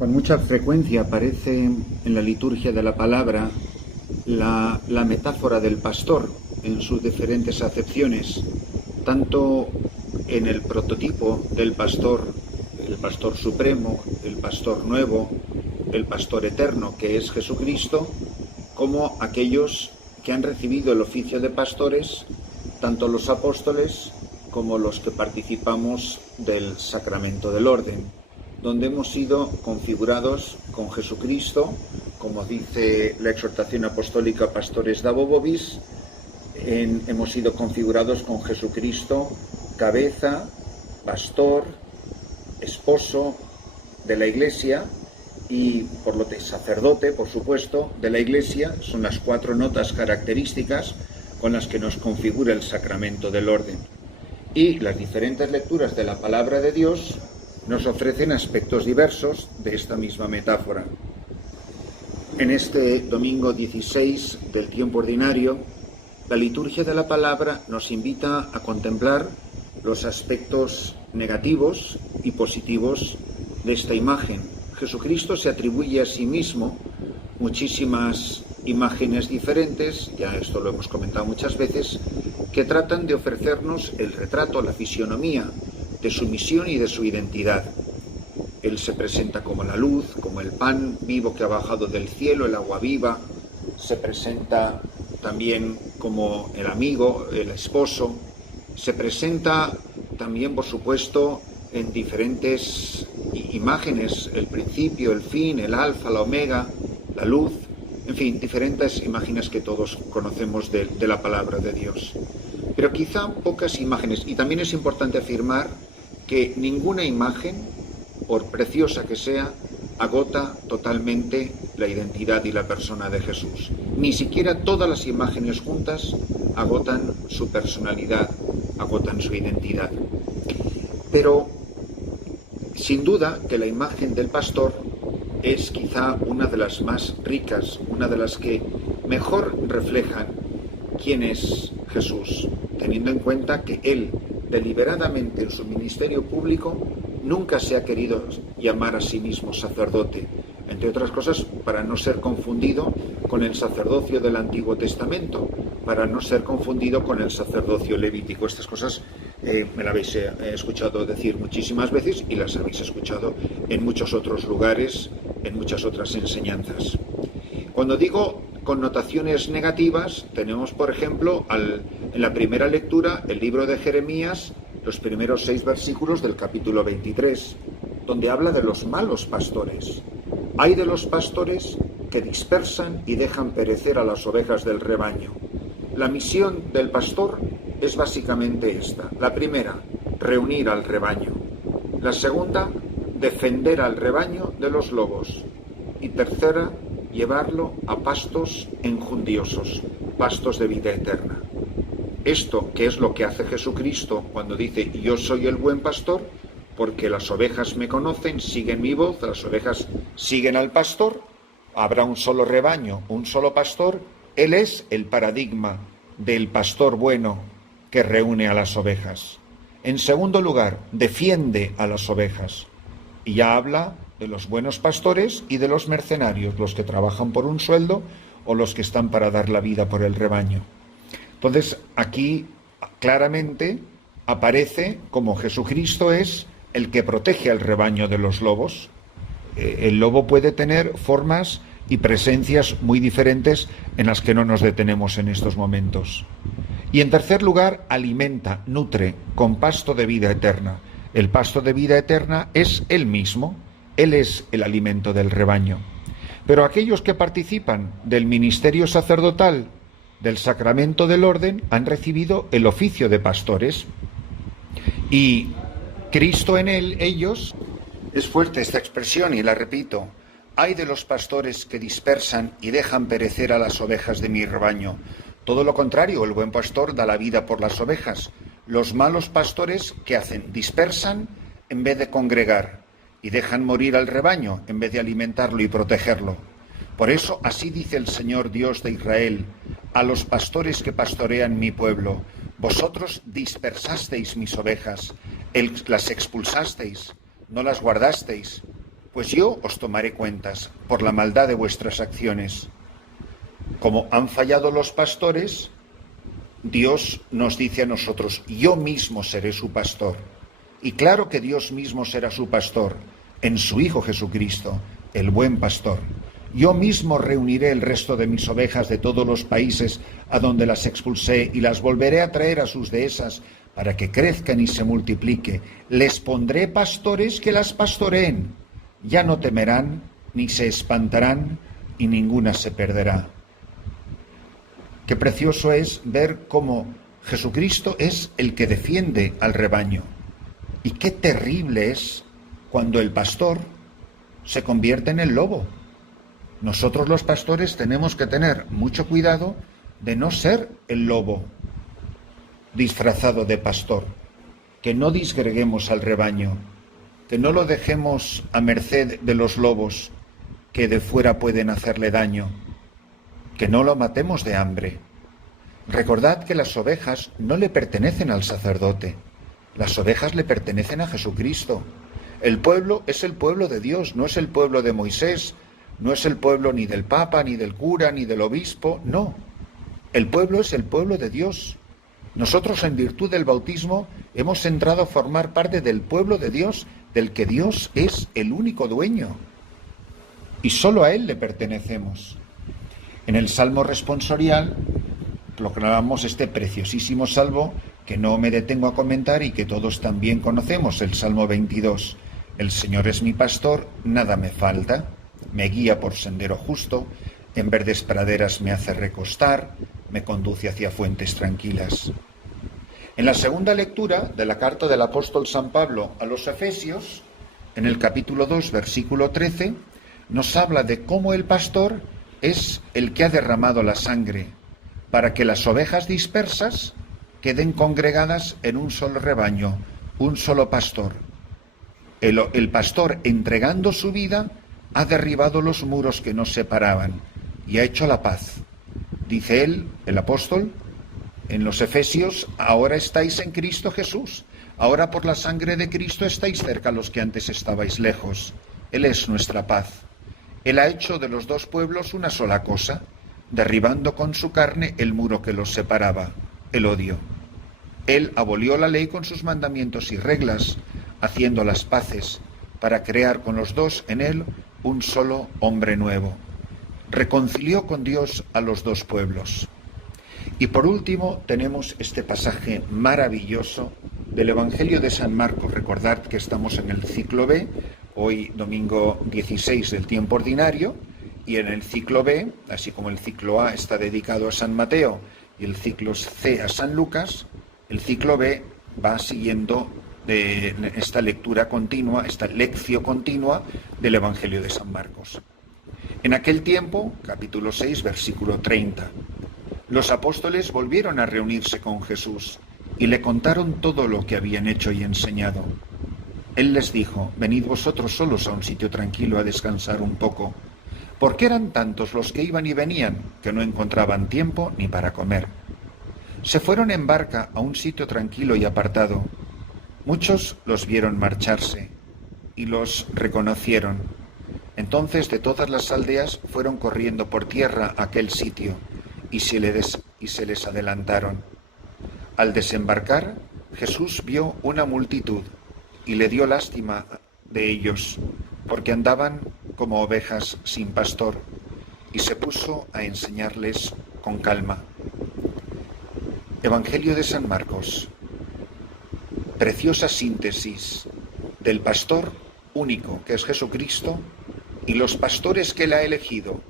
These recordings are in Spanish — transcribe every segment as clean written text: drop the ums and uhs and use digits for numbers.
Con mucha frecuencia aparece en la liturgia de la palabra la metáfora del pastor en sus diferentes acepciones, tanto en el prototipo del pastor, el pastor supremo, el pastor nuevo, el pastor eterno, que es Jesucristo, como aquellos que han recibido el oficio de pastores, tanto los apóstoles como los que participamos del sacramento del orden, donde hemos sido configurados con Jesucristo, como dice la exhortación apostólica Pastores Dabo Vobis, hemos sido configurados con Jesucristo, cabeza, pastor, esposo de la Iglesia y por lo que sacerdote, por supuesto, de la Iglesia. Son las 4 notas características con las que nos configura el sacramento del orden. Y las diferentes lecturas de la palabra de Dios nos ofrecen aspectos diversos de esta misma metáfora. En este domingo 16 del tiempo ordinario, la liturgia de la palabra nos invita a contemplar los aspectos negativos y positivos de esta imagen. Jesucristo se atribuye a sí mismo muchísimas imágenes diferentes, ya esto lo hemos comentado muchas veces, que tratan de ofrecernos el retrato, la fisionomía de su misión y de su identidad. Él se presenta como la luz, como el pan vivo que ha bajado del cielo, el agua viva. Se presenta también como el amigo, el esposo. Se presenta también, por supuesto, en diferentes imágenes, el principio, el fin, el alfa, la omega, la luz, en fin, diferentes imágenes que todos conocemos de la palabra de Dios. Pero quizá pocas imágenes, y también es importante afirmar que ninguna imagen, por preciosa que sea, agota totalmente la identidad y la persona de Jesús. Ni siquiera todas las imágenes juntas agotan su personalidad, agotan su identidad. Pero, sin duda, que la imagen del pastor es quizá una de las más ricas, una de las que mejor reflejan quién es Jesús, teniendo en cuenta que él, deliberadamente en su ministerio público, nunca se ha querido llamar a sí mismo sacerdote, entre otras cosas para no ser confundido con el sacerdocio del Antiguo Testamento, para no ser confundido con el sacerdocio levítico. Estas cosas me las habéis escuchado decir muchísimas veces y las habéis escuchado en muchos otros lugares, en muchas otras enseñanzas. Cuando digo connotaciones negativas, tenemos, por ejemplo, en la primera lectura, el libro de Jeremías, los primeros 6 versículos del capítulo 23, donde habla de los malos pastores. Hay de los pastores que dispersan y dejan perecer a las ovejas del rebaño. La misión del pastor es básicamente esta. La primera, reunir al rebaño. La segunda, defender al rebaño de los lobos. Y tercera, llevarlo a pastos enjundiosos, pastos de vida eterna. Esto, que es lo que hace Jesucristo cuando dice: yo soy el buen pastor, porque las ovejas me conocen, siguen mi voz, las ovejas siguen al pastor, habrá un solo rebaño, un solo pastor. Él es el paradigma del pastor bueno que reúne a las ovejas. En segundo lugar, defiende a las ovejas. Y ya habla de los buenos pastores y de los mercenarios, los que trabajan por un sueldo o los que están para dar la vida por el rebaño. Entonces, aquí claramente aparece como Jesucristo es el que protege al rebaño de los lobos. El lobo puede tener formas y presencias muy diferentes en las que no nos detenemos en estos momentos. Y en tercer lugar, alimenta, nutre con pasto de vida eterna. El pasto de vida eterna es Él mismo. Él es el alimento del rebaño. Pero aquellos que participan del ministerio sacerdotal, del sacramento del orden, han recibido el oficio de pastores. Y Cristo en ellos, es fuerte esta expresión y la repito: ay de los pastores que dispersan y dejan perecer a las ovejas de mi rebaño. Todo lo contrario, el buen pastor da la vida por las ovejas. Los malos pastores, ¿qué hacen? Dispersan en vez de congregar y dejan morir al rebaño en vez de alimentarlo y protegerlo. Por eso así dice el Señor Dios de Israel a los pastores que pastorean mi pueblo: vosotros dispersasteis mis ovejas, las expulsasteis, no las guardasteis. pues yo os tomaré cuentas por la maldad de vuestras acciones. Como han fallado los pastores, Dios nos dice a nosotros, yo mismo seré su pastor. Y claro que Dios mismo será su pastor en su Hijo Jesucristo, el buen pastor. Yo mismo reuniré el resto de mis ovejas de todos los países a donde las expulsé y las volveré a traer a sus dehesas para que crezcan y se multiplique. Les pondré pastores que las pastoreen. Ya no temerán ni se espantarán y ninguna se perderá. Qué precioso es ver cómo Jesucristo es el que defiende al rebaño. Y qué terrible es cuando el pastor se convierte en el lobo. Nosotros los pastores tenemos que tener mucho cuidado de no ser el lobo disfrazado de pastor, que no disgreguemos al rebaño, que no lo dejemos a merced de los lobos que de fuera pueden hacerle daño, que no lo matemos de hambre. Recordad que las ovejas no le pertenecen al sacerdote, las ovejas le pertenecen a Jesucristo. El pueblo es el pueblo de Dios, no es el pueblo de Moisés, no es el pueblo ni del Papa, ni del cura, ni del obispo, no. El pueblo es el pueblo de Dios. Nosotros, en virtud del bautismo, hemos entrado a formar parte del pueblo de Dios, del que Dios es el único dueño. Y solo a Él le pertenecemos. En el Salmo responsorial proclamamos este preciosísimo salmo que no me detengo a comentar y que todos también conocemos, el Salmo 22. El Señor es mi pastor, nada me falta, me guía por sendero justo, en verdes praderas me hace recostar, me conduce hacia fuentes tranquilas. En la segunda lectura de la carta del apóstol San Pablo a los Efesios, en el capítulo 2, versículo 13, nos habla de cómo el pastor es el que ha derramado la sangre para que las ovejas dispersas queden congregadas en un solo rebaño, un solo pastor. El pastor, entregando su vida, ha derribado los muros que nos separaban y ha hecho la paz. Dice él, el apóstol, en los Efesios, ahora estáis en Cristo Jesús, ahora por la sangre de Cristo estáis cerca los que antes estabais lejos. Él es nuestra paz. Él ha hecho de los dos pueblos una sola cosa, derribando con su carne el muro que los separaba, el odio. Él abolió la ley con sus mandamientos y reglas, haciendo las paces, para crear con los dos en él un solo hombre nuevo. Reconcilió con Dios a los dos pueblos. Y por último tenemos este pasaje maravilloso del Evangelio de San Marcos. Recordad que estamos en el ciclo B, hoy domingo 16 del tiempo ordinario, y en el ciclo B, así como el ciclo A está dedicado a San Mateo y el ciclo C a San Lucas, el ciclo B va siguiendo esta lectura continua, esta lección continua del Evangelio de San Marcos. En aquel tiempo, capítulo 6, versículo 30, los apóstoles volvieron a reunirse con Jesús y le contaron todo lo que habían hecho y enseñado. Él les dijo, venid vosotros solos a un sitio tranquilo a descansar un poco, porque eran tantos los que iban y venían que no encontraban tiempo ni para comer. Se fueron en barca a un sitio tranquilo y apartado. Muchos los vieron marcharse y los reconocieron. Entonces de todas las aldeas fueron corriendo por tierra a aquel sitio y se les adelantaron. Al desembarcar, Jesús vio una multitud y le dio lástima de ellos, porque andaban como ovejas sin pastor, y se puso a enseñarles con calma. Evangelio de San Marcos. Preciosa síntesis del pastor único, que es Jesucristo, y los pastores que él ha elegido,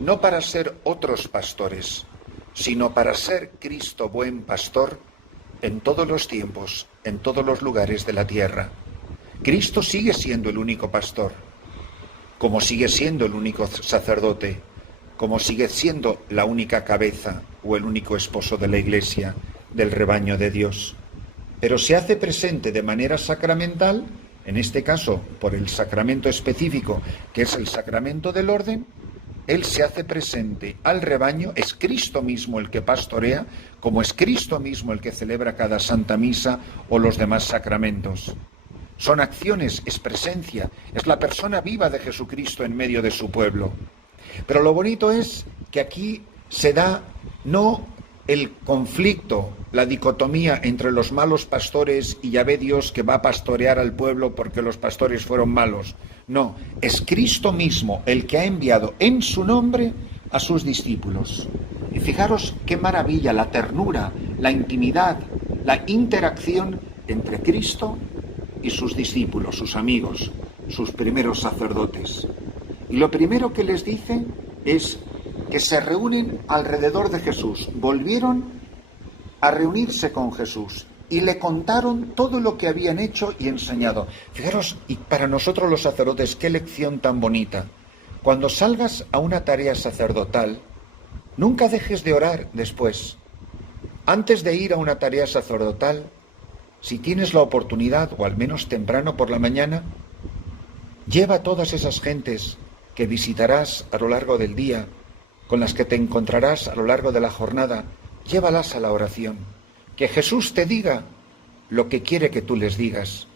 no para ser otros pastores, sino para ser Cristo buen pastor en todos los tiempos, en todos los lugares de la tierra. Cristo sigue siendo el único pastor, como sigue siendo el único sacerdote, como sigue siendo la única cabeza o el único esposo de la Iglesia, del rebaño de Dios. Pero se hace presente de manera sacramental, en este caso por el sacramento específico, que es el sacramento del orden. Él se hace presente al rebaño, es Cristo mismo el que pastorea, como es Cristo mismo el que celebra cada Santa Misa o los demás sacramentos. son acciones, es presencia, es la persona viva de Jesucristo en medio de su pueblo. Pero lo bonito es que aquí se da no el conflicto, la dicotomía entre los malos pastores y Yahvé Dios que va a pastorear al pueblo porque los pastores fueron malos. No, es Cristo mismo el que ha enviado en su nombre a sus discípulos. Y fijaros qué maravilla, la ternura, la intimidad, la interacción entre Cristo y sus discípulos, sus amigos, sus primeros sacerdotes. Y lo primero que les dice es que se reúnen alrededor de Jesús. Volvieron a reunirse con Jesús y le contaron todo lo que habían hecho y enseñado. Fijaros, y para nosotros los sacerdotes, qué lección tan bonita. Cuando salgas a una tarea sacerdotal, nunca dejes de orar después. Antes de ir a una tarea sacerdotal, si tienes la oportunidad, o al menos temprano por la mañana, lleva a todas esas gentes que visitarás a lo largo del día, con las que te encontrarás a lo largo de la jornada, llévalas a la oración. Que Jesús te diga lo que quiere que tú les digas,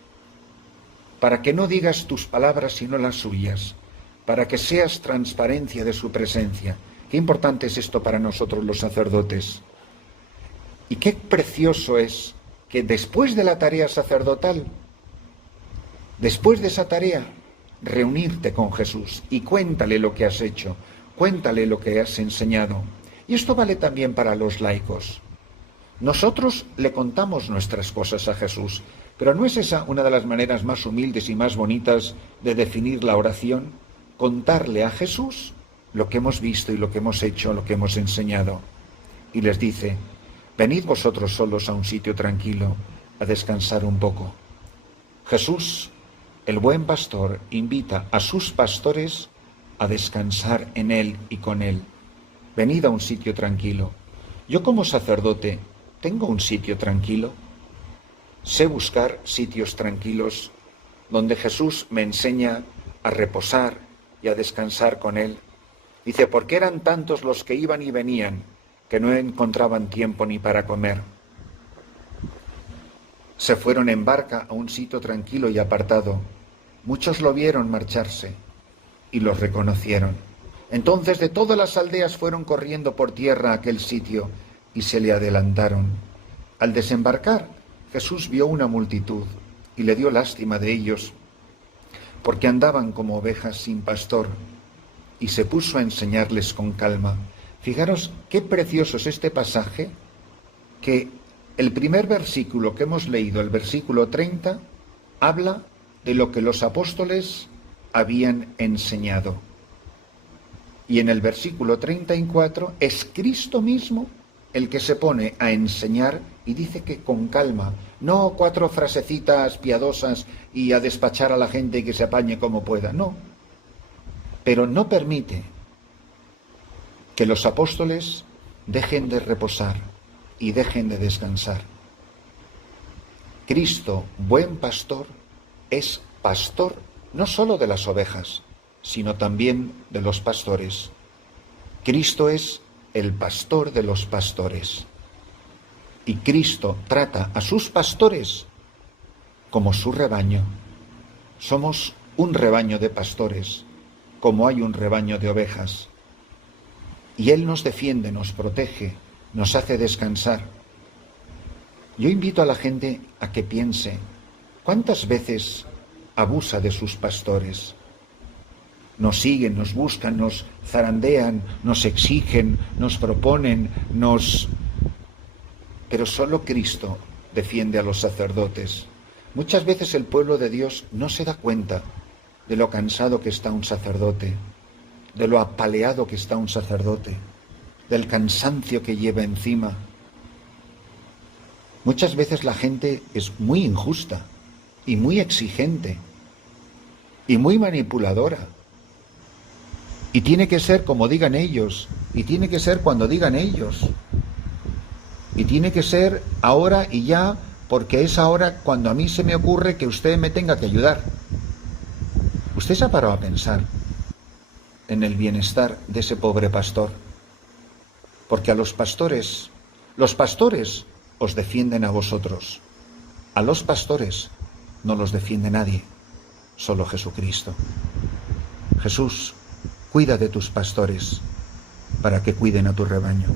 para que no digas tus palabras sino las suyas, para que seas transparencia de su presencia. Qué importante es esto para nosotros los sacerdotes. Y qué precioso es que después de la tarea sacerdotal, después de esa tarea, reunirte con Jesús y cuéntale lo que has hecho, cuéntale lo que has enseñado. Y esto vale también para los laicos. Nosotros le contamos nuestras cosas a Jesús, pero ¿no es esa una de las maneras más humildes y más bonitas de definir la oración? Contarle a Jesús lo que hemos visto y lo que hemos hecho, lo que hemos enseñado. Y les dice: venid vosotros solos a un sitio tranquilo, a descansar un poco. Jesús, el buen pastor, invita a sus pastores a descansar en él y con él. Venid a un sitio tranquilo. Yo como sacerdote, ¿tengo un sitio tranquilo? Sé buscar sitios tranquilos donde Jesús me enseña a reposar y a descansar con él. Dice, porque eran tantos los que iban y venían que no encontraban tiempo ni para comer. Se fueron en barca a un sitio tranquilo y apartado. Muchos lo vieron marcharse y los reconocieron. Entonces de todas las aldeas fueron corriendo por tierra a aquel sitio y se le adelantaron. Al desembarcar, Jesús vio una multitud y le dio lástima de ellos, porque andaban como ovejas sin pastor, y se puso a enseñarles con calma. Fijaros qué precioso es este pasaje, que el primer versículo que hemos leído, el versículo 30, habla de lo que los apóstoles habían enseñado. Y en el versículo 34 es Cristo mismo el que se pone a enseñar y dice que con calma, no 4 frasecitas piadosas y a despachar a la gente y que se apañe como pueda, no. Pero no permite que los apóstoles dejen de reposar y dejen de descansar. Cristo, buen pastor, es pastor no solo de las ovejas, sino también de los pastores. Cristo es el pastor de los pastores. Y Cristo trata a sus pastores como su rebaño. Somos un rebaño de pastores, como hay un rebaño de ovejas. Y Él nos defiende, nos protege, nos hace descansar. Yo invito a la gente a que piense, ¿cuántas veces abusa de sus pastores? Nos siguen, nos buscan, nos zarandean, nos exigen, nos proponen, Pero solo Cristo defiende a los sacerdotes. Muchas veces el pueblo de Dios no se da cuenta de lo cansado que está un sacerdote, de lo apaleado que está un sacerdote, del cansancio que lleva encima. Muchas veces la gente es muy injusta y muy exigente y muy manipuladora. Y tiene que ser como digan ellos, y tiene que ser cuando digan ellos, y tiene que ser ahora y ya, porque es ahora cuando a mí se me ocurre que usted me tenga que ayudar. ¿Usted se ha parado a pensar en el bienestar de ese pobre pastor? Porque a los pastores os defienden a vosotros. A los pastores no los defiende nadie, solo Jesucristo. Jesús, cuida de tus pastores para que cuiden a tu rebaño.